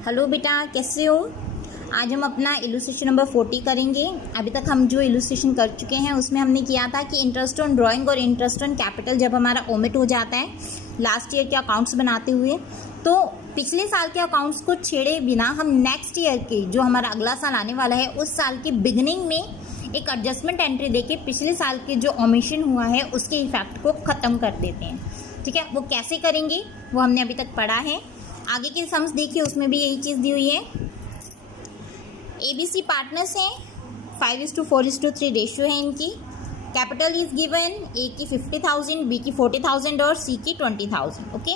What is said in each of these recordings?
Hello बेटा, कैसे हो? आज हम अपना इलस्ट्रेशन नंबर 40 करेंगे। अभी तक हम जो इलस्ट्रेशन कर चुके हैं उसमें हमने किया था कि इंटरेस्ट ऑन ड्राइंग और इंटरेस्ट ऑन कैपिटल जब हमारा ओमिट हो जाता है लास्ट ईयर के अकाउंट्स बनाते हुए, तो पिछले साल के अकाउंट्स को छेड़े बिना हम नेक्स्ट ईयर के जो हमारा अगला साल आने वाला है उस साल की बिगिनिंग में एक एडजस्टमेंट एंट्री देके पिछले साल के जो ओमिशन हुआ है उसके इफेक्ट को ख़त्म कर देते हैं। ठीक है, वो कैसे करेंगे वो हमने अभी तक पढ़ा है। आगे के सम्स देखिए, उसमें भी यही चीज़ दी हुई है। ABC पार्टनर्स हैं, 5:4:3 रेशियो है इनकी। कैपिटल इज गिवन, A की 50,000, B की 40,000 और C की 20,000। ओके,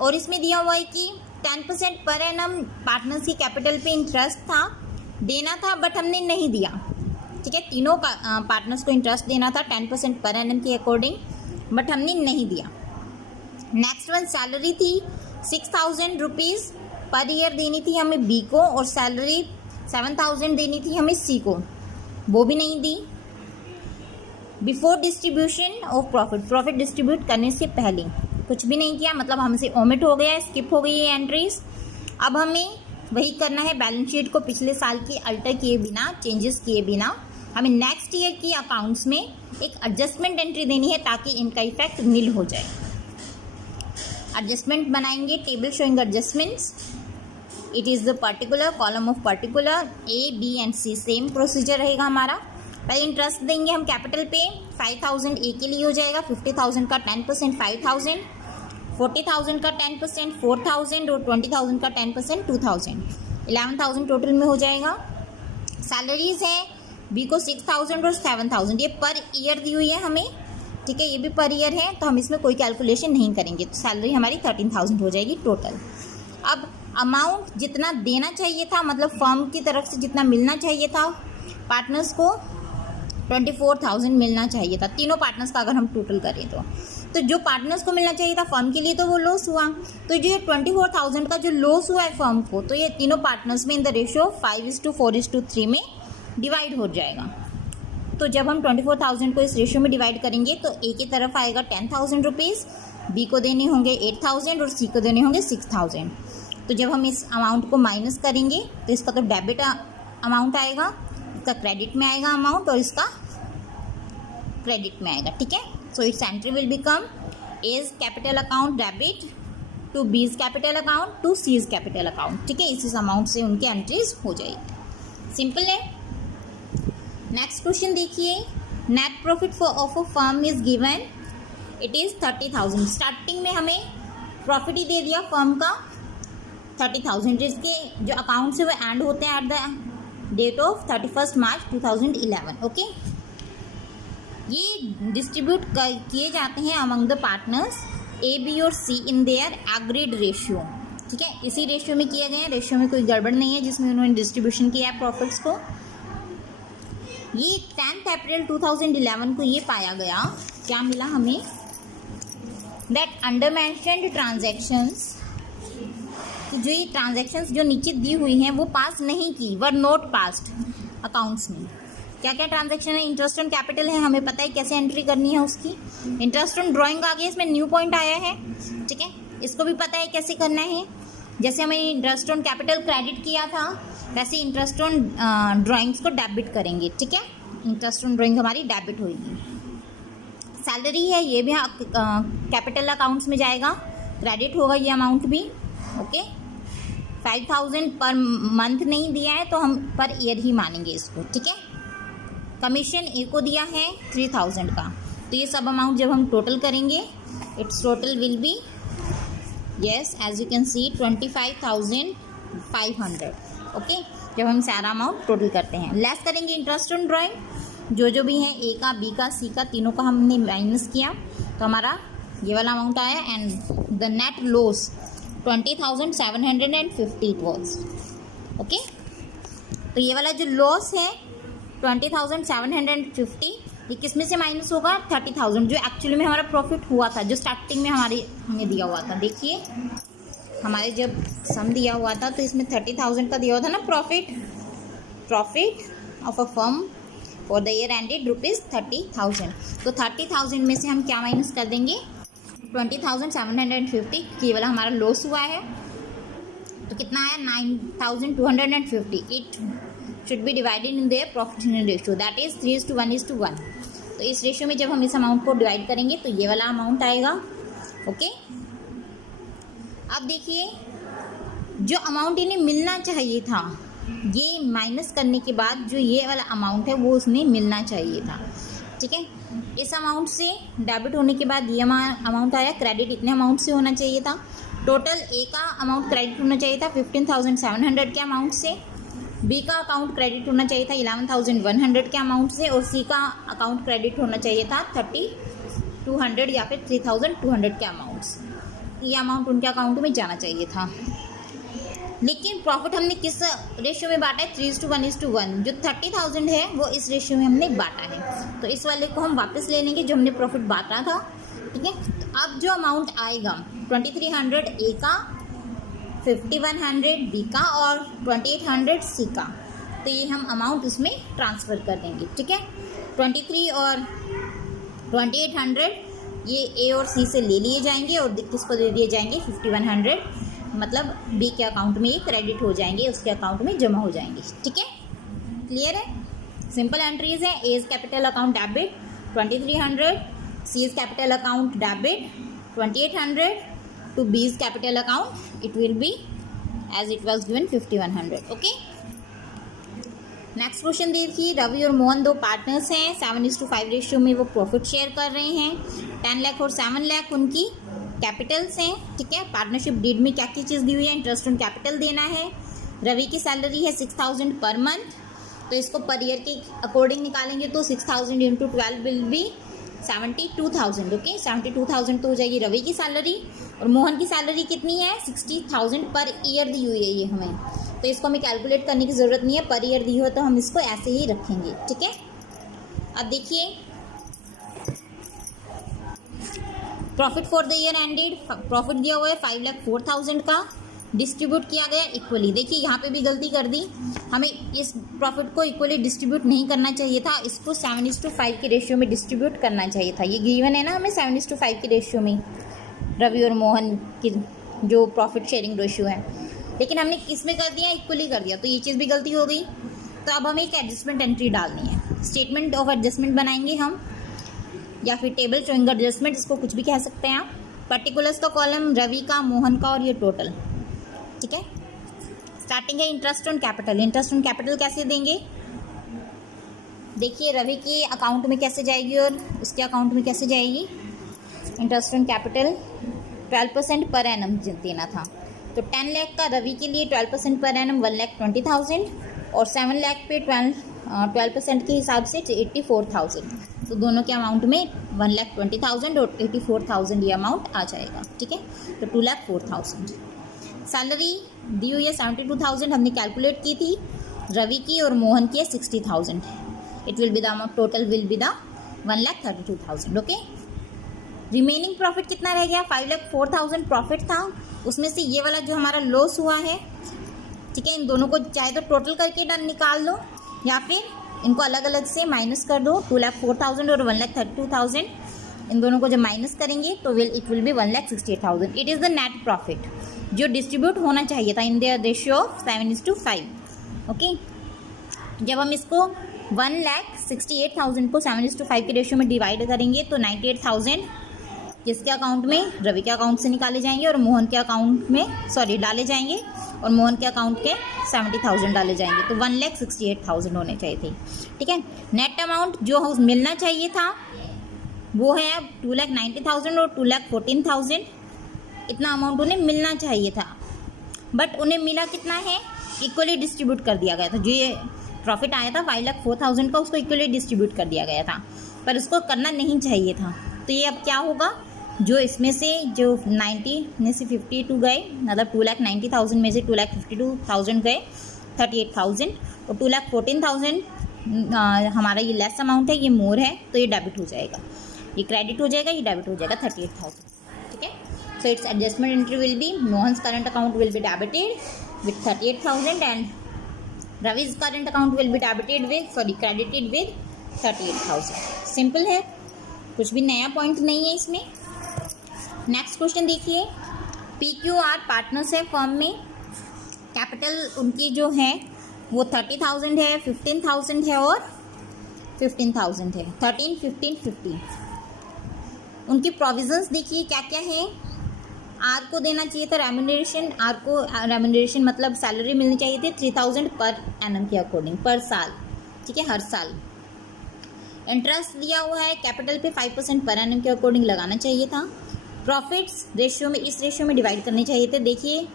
और इसमें दिया हुआ है कि 10% पर एनम पार्टनर्स की कैपिटल पे इंटरेस्ट था देना था, बट हमने नहीं दिया। ठीक है, तीनों पार्टनर्स को इंटरेस्ट देना था 10% पर एनम के अकॉर्डिंग, बट हमने नहीं दिया। नेक्स्ट वन, सैलरी थी 6,000 रुपीज़ पर ईयर देनी थी हमें B को, और सैलरी 7,000 देनी थी हमें C को, वो भी नहीं दी। Before distribution of profit distribute करने से पहले कुछ भी नहीं किया, मतलब हमसे ओमिट हो गया, स्किप हो गई ये एंट्रीज। अब हमें वही करना है, बैलेंस शीट को पिछले साल की अल्टर किए बिना, चेंजेस किए बिना हमें नेक्स्ट ईयर की अकाउंट्स में एक एडजस्टमेंट एंट्री देनी है ताकि इनका इफेक्ट नील हो जाए। एडजस्टमेंट बनाएंगे, table showing adjustments. It is the particular column of particular, A, B and C same procedure रहेगा हमारा। पहले इंटरेस्ट देंगे हम कैपिटल पे, 5,000 A के लिए हो जाएगा, 50,000 का 10% 5,000, 40,000 का 10% 4,000 और 20,000 का 10% 2,000, 11,000 टोटल में हो जाएगा। सैलरीज है, B को 6,000 और 7,000, ये पर ईयर दी हुई है हमें। ठीक है, ये भी पर ईयर है तो हम इसमें कोई कैलकुलेशन नहीं करेंगे, तो सैलरी हमारी 13,000 हो जाएगी टोटल। अब अमाउंट जितना देना चाहिए था, मतलब फर्म की तरफ से जितना मिलना चाहिए था पार्टनर्स को, 24,000 मिलना चाहिए था तीनों पार्टनर्स का अगर हम टोटल करें तो जो पार्टनर्स को मिलना चाहिए था फर्म के लिए तो वो लॉस हुआ। तो जो 24,000 का जो लॉस हुआ है फर्म को, तो ये तीनों पार्टनर्स में इन द रेशियो 5:4:3 में डिवाइड हो जाएगा। तो जब हम 24,000 को इस रेशियो में डिवाइड करेंगे तो A की तरफ आएगा 10,000 रुपीज़, B को देने होंगे 8,000 और C को देने होंगे 6,000। तो जब हम इस अमाउंट को माइनस करेंगे तो इसका तो डेबिट अमाउंट आएगा, इसका क्रेडिट में आएगा अमाउंट और इसका क्रेडिट में आएगा। ठीक है, so its entry will become A's capital account debit to B's capital account to C's capital account. ठीक है, इस अमाउंट से उनके एंट्रीज हो जाएगी। सिंपल है। नेक्स्ट क्वेश्चन देखिए, net profit of a firm is given, it is 30,000। Starting में हमें प्रॉफिट ही दे दिया फर्म का 30,000, जिसके जो अकाउंट से वो एंड होते हैं at the date of 31 March 2011। Okay, ये डिस्ट्रीब्यूट किए जाते हैं among the partners A, B और C in their agreed ratio. ठीक है, इसी रेशियो में किए गए हैं, रेशियो में कोई गड़बड़ नहीं है जिसमें उन्होंने डिस्ट्रीब्यूशन किया है प्रॉफिट्स को। ये 10 अप्रैल 2011 को ये पाया गया, क्या मिला हमें, दैट अंडर मेंशन्ड ट्रांजैक्शंस, तो जो ये ट्रांजैक्शंस जो नीचे दी हुई हैं वो पास नहीं की, वर नॉट पास्ड अकाउंट्स में। क्या क्या ट्रांजैक्शन है? इंटरेस्ट ऑन कैपिटल है, हमें पता है कैसे एंट्री करनी है उसकी। इंटरेस्ट ऑन ड्राइंग आ गया, इसमें न्यू पॉइंट आया है। ठीक है, इसको भी पता है कैसे करना है। जैसे हमें इंटरेस्ट ऑन कैपिटल क्रेडिट किया था वैसे इंटरेस्ट ऑन ड्राइंग्स को डेबिट करेंगे। ठीक है, इंटरेस्ट ऑन ड्राइंग हमारी डेबिट होगी। सैलरी है, ये भी कैपिटल अकाउंट्स में जाएगा, क्रेडिट होगा ये अमाउंट भी। ओके, 5,000 पर मंथ नहीं दिया है तो हम पर ईयर ही मानेंगे इसको। ठीक है, कमीशन A को दिया है 3,000 का, तो ये सब अमाउंट जब हम टोटल करेंगे its total will be, yes as you can see, 25,500। Okay, जब हम सारा अमाउंट टोटल करते हैं, लेस करेंगे इंटरेस्ट ऑन ड्राइंग, जो भी है A का, B का, C का, तीनों का हमने माइनस किया तो हमारा ये वाला अमाउंट आया, and the net loss 20,750 it was. Okay, तो ये वाला जो लॉस है 20,750 ये किस में से माइनस होगा? 30,000, जो एक्चुअली में हमारा प्रॉफिट हुआ था, जो स्टार्टिंग में हमें दिया हुआ था। देखिए हमारे जब सम दिया हुआ था तो इसमें 30,000 का दिया हुआ था ना profit of a firm for the year ended ₹30,000। तो 30,000 में से हम क्या माइनस कर देंगे? 20,750 केवल हमारा लॉस हुआ है। तो कितना है 9250. It should be divided in their profit sharing ratio, that is 3:1:1. तो इस रेशियो में जब हम इस अमाउंट को डिवाइड करेंगे तो ये वाला अमाउंट आएगा. ओके, अब देखिए जो अमाउंट इन्हें मिलना चाहिए था, ये माइनस करने के बाद जो ये वाला अमाउंट है वो उसमें मिलना चाहिए था. ठीक है, इस अमाउंट से डेबिट होने के बाद ये अमाउंट आया, क्रेडिट इतने अमाउंट से होना चाहिए था. टोटल ए का अमाउंट क्रेडिट होना चाहिए था 15,700 के अमाउंट से, बी का अकाउंट क्रेडिट होना चाहिए था 11,100 के अमाउंट से, और सी का अकाउंट क्रेडिट होना चाहिए था 3,200 या फिर 3,200 के अमाउंट से. ये अमाउंट उनके अकाउंट में जाना चाहिए था. लेकिन प्रॉफिट हमने किस रेशियो में बांटा है, 3:1:1. जो 30,000 है वो इस रेशियो में हमने बांटा है. तो इस वाले को हम वापस ले लेंगे जो हमने प्रॉफिट बांटा था. ठीक है, तो अब जो अमाउंट आएगा 2,300 ए का, 5,100 बी का और 2,800 सी का, तो ये हम अमाउंट उसमें ट्रांसफ़र कर देंगे. ठीक है, 23 और 2,800 ये ए और सी से ले लिए जाएंगे और किसको दे दिए जाएंगे 5,100, मतलब बी के अकाउंट में ये क्रेडिट हो जाएंगे, उसके अकाउंट में जमा हो जाएंगे. ठीक है, क्लियर है. सिंपल एंट्रीज है. A is capital account debit 2,300, C is capital account debit 2,800 to B is capital account, it will be as it was given 5,100. Okay, next question देखिए. रवि और मोहन दो पार्टनर्स हैं, 7:5 रेशियो में वो प्रॉफिट शेयर कर रहे हैं. 10 लाख और 7 लाख उनकी कैपिटल्स हैं. ठीक है, पार्टनरशिप डीड में क्या क्या चीज़ दी हुई है, इंटरेस्ट ऑन कैपिटल देना है. रवि की सैलरी है 6,000 पर मंथ, तो इसको पर ईयर के अकॉर्डिंग निकालेंगे तो 6,000 इंटू 12 विल बी 72,000. ओके, 72,000 तो हो जाएगी रवि की सैलरी. और मोहन की सैलरी कितनी है, 60,000 पर ईयर दी हुई है ये हमें, तो इसको हमें कैलकुलेट करने की ज़रूरत नहीं है, पर ईयर दी हो तो हम इसको ऐसे ही रखेंगे. ठीक है, अब देखिए profit for the year ended, profit दिया हुआ है 5,04,000 का, डिस्ट्रीब्यूट किया गया इक्वली. देखिए यहाँ पे भी गलती कर दी, हमें इस प्रॉफिट को इक्वली डिस्ट्रीब्यूट नहीं करना चाहिए था, इसको 7:5 के रेशियो में डिस्ट्रीब्यूट करना चाहिए था. ये गिवन है ना हमें 7:5 के रेशियो में रवि और मोहन की जो प्रॉफिट शेयरिंग रेशियो है, लेकिन हमने किस में कर दिया, इक्वली कर दिया, तो ये चीज़ भी गलती हो गई. तो अब हमें एक एडजस्टमेंट एंट्री डालनी है, स्टेटमेंट ऑफ एडजस्टमेंट बनाएंगे हम, या फिर टेबल शोइंग एडजस्टमेंट, इसको कुछ भी कह सकते हैं आप. पर्टिकुलर्स का कॉलम रवि का, मोहन का और ये टोटल. ठीक है, स्टार्टिंग है interest on capital. Interest on capital कैसे देंगे, देखिए रवि के अकाउंट में कैसे जाएगी और उसके अकाउंट में कैसे जाएगी. Interest on capital 12% per annum देना था, तो 10 लाख का रवि के लिए 12% पर एनम 1,20,000 और 7 लाख पे 12% के हिसाब से 84,000. तो दोनों के अमाउंट में 1,20,000 और 84,000 ये अमाउंट आ जाएगा. ठीक है, तो 2,04,000. सैलरी दी हुई है 72,000, हमने कैलकुलेट की थी, रवि की और मोहन की है 60,000. It will be the amount, total will be the 1,32,000. Okay, remaining profit कितना रह गया, 5,04,000 प्रॉफिट था, उसमें से ये वाला जो हमारा लॉस हुआ है. ठीक है, इन दोनों को चाहे तो टोटल करके निकाल दो या फिर इनको अलग अलग से माइनस कर दो. 2,04,000 और 1,32,000, इन दोनों को जब माइनस करेंगे तो it will B 1,68,000. It is the net profit जो डिस्ट्रीब्यूट होना चाहिए था in the ratio of 7:5. Okay, जब हम इसको 1,68,000 को 7:5 के रेशियो में डिवाइड करेंगे तो 98,000 किसके अकाउंट में, रवि के अकाउंट से निकाले जाएंगे और मोहन के अकाउंट में डाले जाएंगे, और मोहन के अकाउंट के 70,000 डाले जाएंगे, तो 1,68,000 होने चाहिए थे. ठीक है, नेट अमाउंट जो मिलना चाहिए था वो है 2,90,000 और 2,14,000. इतना अमाउंट उन्हें मिलना चाहिए था, बट उन्हें मिला कितना है, इक्वली डिस्ट्रीब्यूट कर दिया गया था. जो ये प्रॉफिट आया था 5,04,000 का, उसको इक्वली डिस्ट्रीब्यूट कर दिया गया था, पर उसको करना नहीं चाहिए था. तो ये अब क्या होगा, जो इसमें से जो 90 में से 52 गए, मतलब 2,90,000 में से 2,52,000 गए, 38,000, और 2,14,000 हमारा ये लेस अमाउंट है, ये मोर है, तो ये डेबिट हो जाएगा, ये क्रेडिट हो जाएगा, ये डेबिट हो जाएगा 38,000. ठीक है, so it's adjustment entry will be Mohan's current account will be debited with 38,000 and Ravi's current account will be debited with credited with 38,000. Simple है, कुछ भी नया पॉइंट नहीं है इसमें. नेक्स्ट क्वेश्चन देखिए, PQR पार्टनर्स है फर्म में, कैपिटल उनकी जो है वो 30,000 है, 15,000 है और 15,000 है, 13, 15, 50। उनकी प्रोविजंस देखिए क्या क्या है। आर को देना चाहिए था रेम्यूनरेशन, आर को रेम्यूनरेशन मतलब सैलरी मिलनी चाहिए थी 3,000 पर एनम के अकॉर्डिंग, पर साल, ठीक है, हर साल। इंटरेस्ट दिया हुआ है कैपिटल पे 5% पर एनम के अकॉर्डिंग लगाना चाहिए था। प्रॉफिट्स रेशियो में, इस रेशियो में डिवाइड करने चाहिए थे। देखिए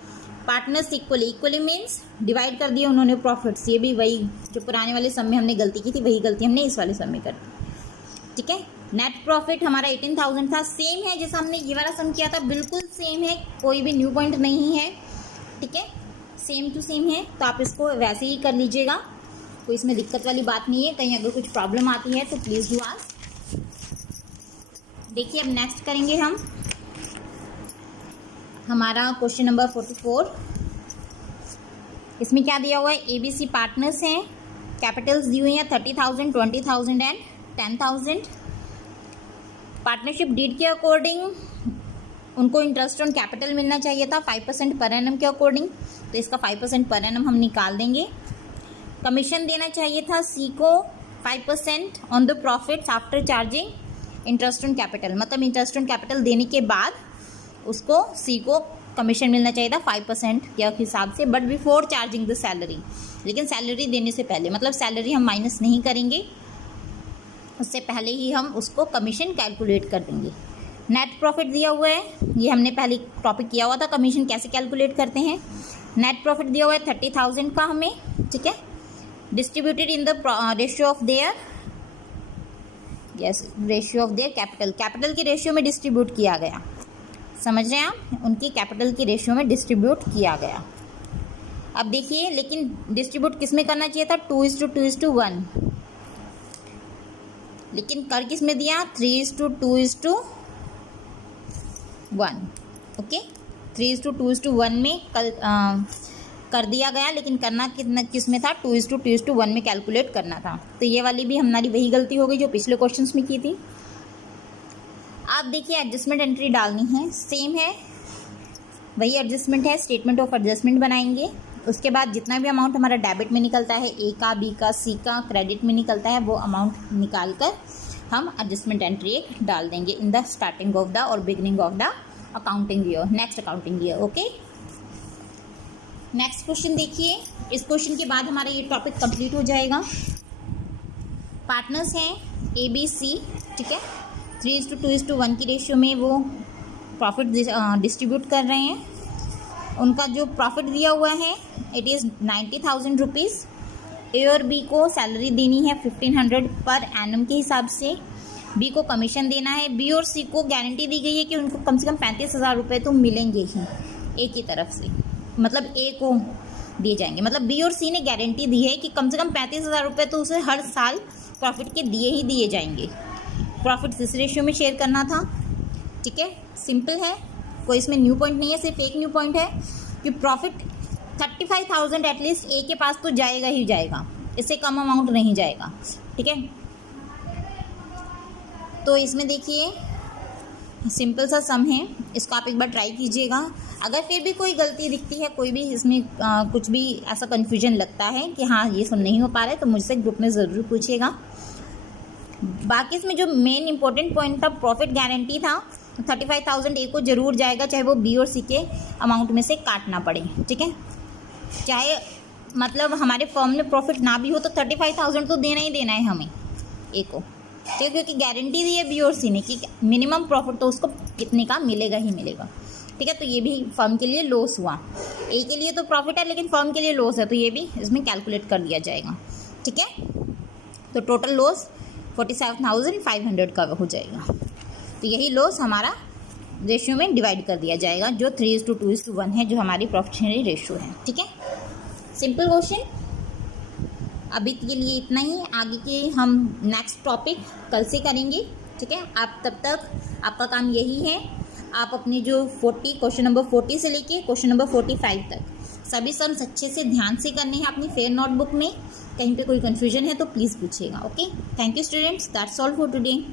पार्टनर्स इक्वली मीन्स डिवाइड कर दिया उन्होंने प्रॉफिट्स। ये भी वही जो पुराने वाले सम में हमने गलती की थी, वही गलती हमने इस वाले सम में कर दी, ठीक है। नेट प्रॉफिट हमारा 18,000 था, सेम है जैसा हमने ये वाला सम किया था, बिल्कुल सेम है, कोई भी न्यू पॉइंट नहीं है, ठीक है, सेम टू सेम है। तो आप इसको वैसे ही कर लीजिएगा, कोई इसमें दिक्कत वाली बात नहीं है। कहीं अगर कुछ प्रॉब्लम आती है तो प्लीज़ डू आस्क। देखिए अब नेक्स्ट करेंगे हम हमारा क्वेश्चन नंबर 44। इसमें क्या दिया हुआ है, ABC पार्टनर्स हैं, कैपिटल्स दी हुई हैं 30,000, 20,000 एंड 10,000। पार्टनरशिप डीड के अकॉर्डिंग उनको इंटरेस्ट ऑन कैपिटल मिलना चाहिए था 5% पर एनम के अकॉर्डिंग, तो इसका 5% पर एनम हम निकाल देंगे। कमीशन देना चाहिए था सी को 5% on the profits after charging interest on capital, मतलब इंटरेस्ट ऑन कैपिटल देने के बाद उसको सी को कमीशन मिलना चाहिए था 5% के हिसाब से, but before charging the salary, लेकिन सैलरी देने से पहले, मतलब सैलरी हम माइनस नहीं करेंगे, उससे पहले ही हम उसको कमीशन कैलकुलेट कर देंगे। नेट प्रॉफिट दिया हुआ है, ये हमने पहले टॉपिक किया हुआ था, कमीशन कैसे कैलकुलेट करते हैं। नेट प्रॉफिट दिया हुआ है 30,000 का हमें, ठीक है, distributed in the ratio of their, yes ratio of their capital, capital की रेशियो में डिस्ट्रीब्यूट किया गया, समझ रहे हैं आप, उनकी कैपिटल की रेशियो में डिस्ट्रीब्यूट किया गया। अब देखिए लेकिन डिस्ट्रीब्यूट किस में करना चाहिए था, 2:2:1, लेकिन कर किस में दिया, 3:2:1, ओके, 3:2:1 में कर दिया गया, लेकिन करना कितना किस में था, 2:2:1 में कैलकुलेट करना था। तो ये वाली भी हमारी वही गलती हो गई जो पिछले क्वेश्चंस में की थी। आप देखिए एडजस्टमेंट एंट्री डालनी है, सेम है, वही एडजस्टमेंट है, स्टेटमेंट ऑफ एडजस्टमेंट बनाएंगे। उसके बाद जितना भी अमाउंट हमारा डेबिट में निकलता है, ए का, बी का, सी का, क्रेडिट में निकलता है, वो अमाउंट निकाल कर हम एडजस्टमेंट एंट्री एक डाल देंगे in the starting of the और beginning of the accounting year, next accounting year, okay. Next question देखिए, इस क्वेश्चन के बाद हमारा ये टॉपिक कंप्लीट हो जाएगा। पार्टनर्स हैं ABC, ठीक है, 3:2:1 की रेशियो में वो प्रॉफिट डिस्ट्रीब्यूट कर रहे हैं। उनका जो प्रॉफिट दिया हुआ है इट इज़ 90,000 रुपीज़। ए और बी को सैलरी देनी है 1,500 पर एनम के हिसाब से, बी को कमीशन देना है, बी और सी को गारंटी दी गई है कि उनको कम से कम 35,000 रुपये तो मिलेंगे ही ए की तरफ से, मतलब ए को दिए जाएंगे, मतलब बी और सी ने गारंटी दी है कि कम से कम 35,000 रुपये तो उसे हर साल प्रॉफिट के दिए ही दिए जाएंगे। प्रॉफिट इस रेशियो में शेयर करना था, ठीक है, सिंपल है, कोई इसमें न्यू पॉइंट नहीं है, सिर्फ एक न्यू पॉइंट है कि प्रॉफिट 35,000 एटलीस्ट ए के पास तो जाएगा ही जाएगा, इससे कम अमाउंट नहीं जाएगा, ठीक है। तो इसमें देखिए सिंपल सा सम है, इसको आप एक बार ट्राई कीजिएगा। अगर फिर भी कोई गलती दिखती है, कोई भी इसमें कुछ भी ऐसा कन्फ्यूजन लगता है कि हाँ ये सब नहीं हो पा रहा है, तो मुझसे ग्रुप में ज़रूर पूछिएगा। बाकी इसमें जो मेन इंपॉर्टेंट पॉइंट था, प्रॉफिट गारंटी था, 35,000 ए को ज़रूर जाएगा, चाहे वो बी और सी के अमाउंट में से काटना पड़े, ठीक है। चाहे मतलब हमारे फर्म में प्रॉफिट ना भी हो तो 35,000 तो देना ही देना है हमें ए को, ठीक है, क्योंकि गारंटी दी है बी और सी ने कि मिनिमम प्रॉफिट तो उसको कितने का मिलेगा ही मिलेगा, ठीक है। तो ये भी फर्म के लिए लॉस हुआ, ए के लिए तो प्रॉफिट है लेकिन फर्म के लिए लॉस है, तो ये भी इसमें कैलकुलेट कर दिया जाएगा, ठीक है। तो टोटल लॉस 47,500 का हो जाएगा, तो यही लॉस हमारा रेशियो में डिवाइड कर दिया जाएगा, जो 3:2:1 है, जो हमारी प्रॉफिट शेयरिंग रेशियो है, ठीक है। सिंपल क्वेश्चन, अभी के लिए इतना ही, आगे के हम नेक्स्ट टॉपिक कल से करेंगे, ठीक है। आप तब तक आपका काम यही है, आप अपने जो क्वेश्चन नंबर 40 से लेके क्वेश्चन नंबर 45 तक सभी सम्स अच्छे से ध्यान से करने हैं अपनी फेयर नोटबुक में। कहीं पे कोई कन्फ्यूजन है तो प्लीज़ पूछिएगा, okay. Thank you students, that's all for today.